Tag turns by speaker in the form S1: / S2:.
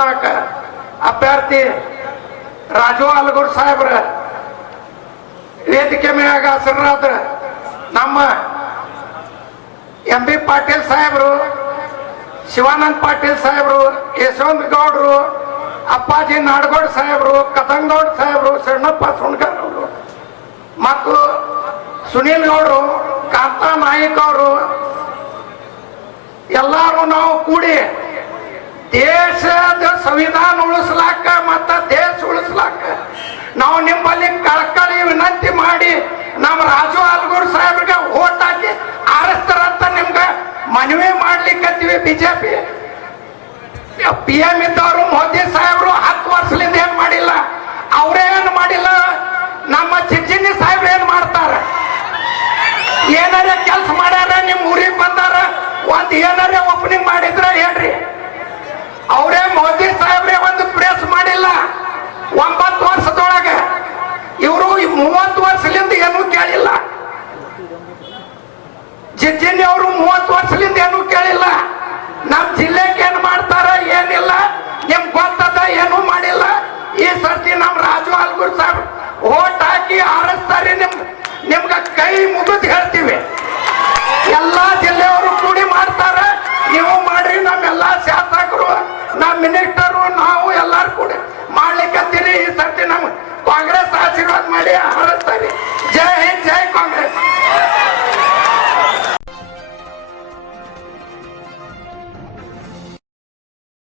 S1: ನಾಲ್ಕ ಅಭ್ಯರ್ಥಿ ರಾಜು ಅಲ್ಗೂರ್ ಸಾಹೇಬ್ರ. ವೇದಿಕೆ ಮ್ಯಾಗ ಹಸರಾದ್ರ ನಮ್ಮ ಎಂ ಬಿ ಪಾಟೀಲ್ ಸಾಹೇಬ್ರು, ಶಿವಾನಂದ್ ಪಾಟೀಲ್ ಸಾಹೇಬ್ರು, ಯಶವಂತ್ ಗೌಡ್ರು, ಅಪ್ಪಾಜಿ ನಾಡಗೌಡ್ ಸಾಹೇಬ್ರು, ಕದಂಗೌಡ್ ಸಾಹೇಬ್ರು ಸಣ್ಣಪ್ಪ ಸುಣ್ಕರ್ ಅವರು. ಮತ್ತು ಸುನೀಲ್ ಗೌಡ್ರು, ಕಾಂತಾ ನಾಯಕ್ ಅವರು. ಎಲ್ಲಾರು ನಾವು ಕೂಡಿ ದೇಶದ ಸಂವಿಧಾನ ಉಳಿಸ್ಲಾಕ ಮತ್ತ ದೇಶ ಉಳಿಸ್ಲಾಕ. ನಾವು ನಿಮ್ಮಲ್ಲಿ ಕಳ್ಕಳಿ ವಿನಂತಿ ಮಾಡಿ ನಮ್ಮ ರಾಜು ಅಲ್ಗೂರ್ ಸಾಹೇಬ್ರಿಗೆ ಓಟ್ ಹಾಕಿ ಆರಿಸ್ತಾರಂತ ನಿಮ್ಗೆ ಮನವಿ ಮಾಡ್ಲಿಕ್ಕತ್ತೀವಿ ಬಿಜೆಪಿ. ಪಿ ಎಂ ಇದ್ದವರು ಮೋದಿ ಸಾಹೇಬ್ರು ಹತ್ತು ವರ್ಷದಿಂದ ಏನ್ ಮಾಡಿಲ್ಲ. ಅವರೇ ಮಾಡಿಲ್ಲ? ನಮ್ಮ ಚಿಚ್ಚಿನಿ ಸಾಹೇಬ್ರು ಏನ್ ಮಾಡ್ತಾರ? ಏನಾರ ಕೆಲಸ ಮಾಡ್ಯಾರ, ನಿಮ್ ಊರಿಗೆ ಬಂದಾರ? ಒಂದ್ ಏನಾರ ಓಪನಿಂಗ್ ಮಾಡಿದ್ರ ಹೇಳ್ರಿ ಅವರೇ ಮೋದಿ ಸಾಹೇಬ್ರೆ ಒಂದು ಪ್ರೆಸ್ ಮಾಡಿಲ್ಲ ಒಂಬತ್ತು ವರ್ಷದೊಳಗೆ ಇವರು ಮೂವತ್ತು ವರ್ಷದಿಂದ ಏನೂ ಕೇಳಿಲ್ಲ ಜಿಜ್ಜಿನಿ ಅವರು ಮೂವತ್ತು ವರ್ಷದಿಂದ ಏನೂ ಕೇಳಿಲ್ಲ. ನಮ್ಮ ಜಿಲ್ಲೆಗೆ ಏನ್ ಮಾಡ್ತಾರ ಏನಿಲ್ಲ, ನಿಮ್ ಗೊತ್ತದ ಏನೂ ಮಾಡಿಲ್ಲ. ಈ ಸರ್ತಿ ನಮ್ಮ ರಾಜು ಅಲ್ಗೂರ್ ಸಾಹೇಬ್ ಓಟ್ ಹಾಕಿ ಆರಿಸ್ತಾರೆ ನಿಮ್, ನಿಮ್ಗ ಕೈ ಮುಗಿದು ಹೇಳ್ತೀವಿ. ಎಲ್ಲಾ ಜಿಲ್ಲೆಯವರು ಕೂಡಿ ಮಾಡ್ತಾರ. ನೀವು ಮಾಡ್ರಿ ನಮ್ಮೆಲ್ಲ ಶಾಸಕರು ನಮ್ಮ ಮಿನಿಸ್ಟರು, ನಾವು ಎಲ್ಲಾರು ಕೂಡಿ ಮಾಡ್ಲಿಕ್ಕತ್ತೀರಿ ಈ ಸರ್ತಿ ನಮ್ ಕಾಂಗ್ರೆಸ್ ಆಶೀರ್ವಾದ ಮಾಡಿ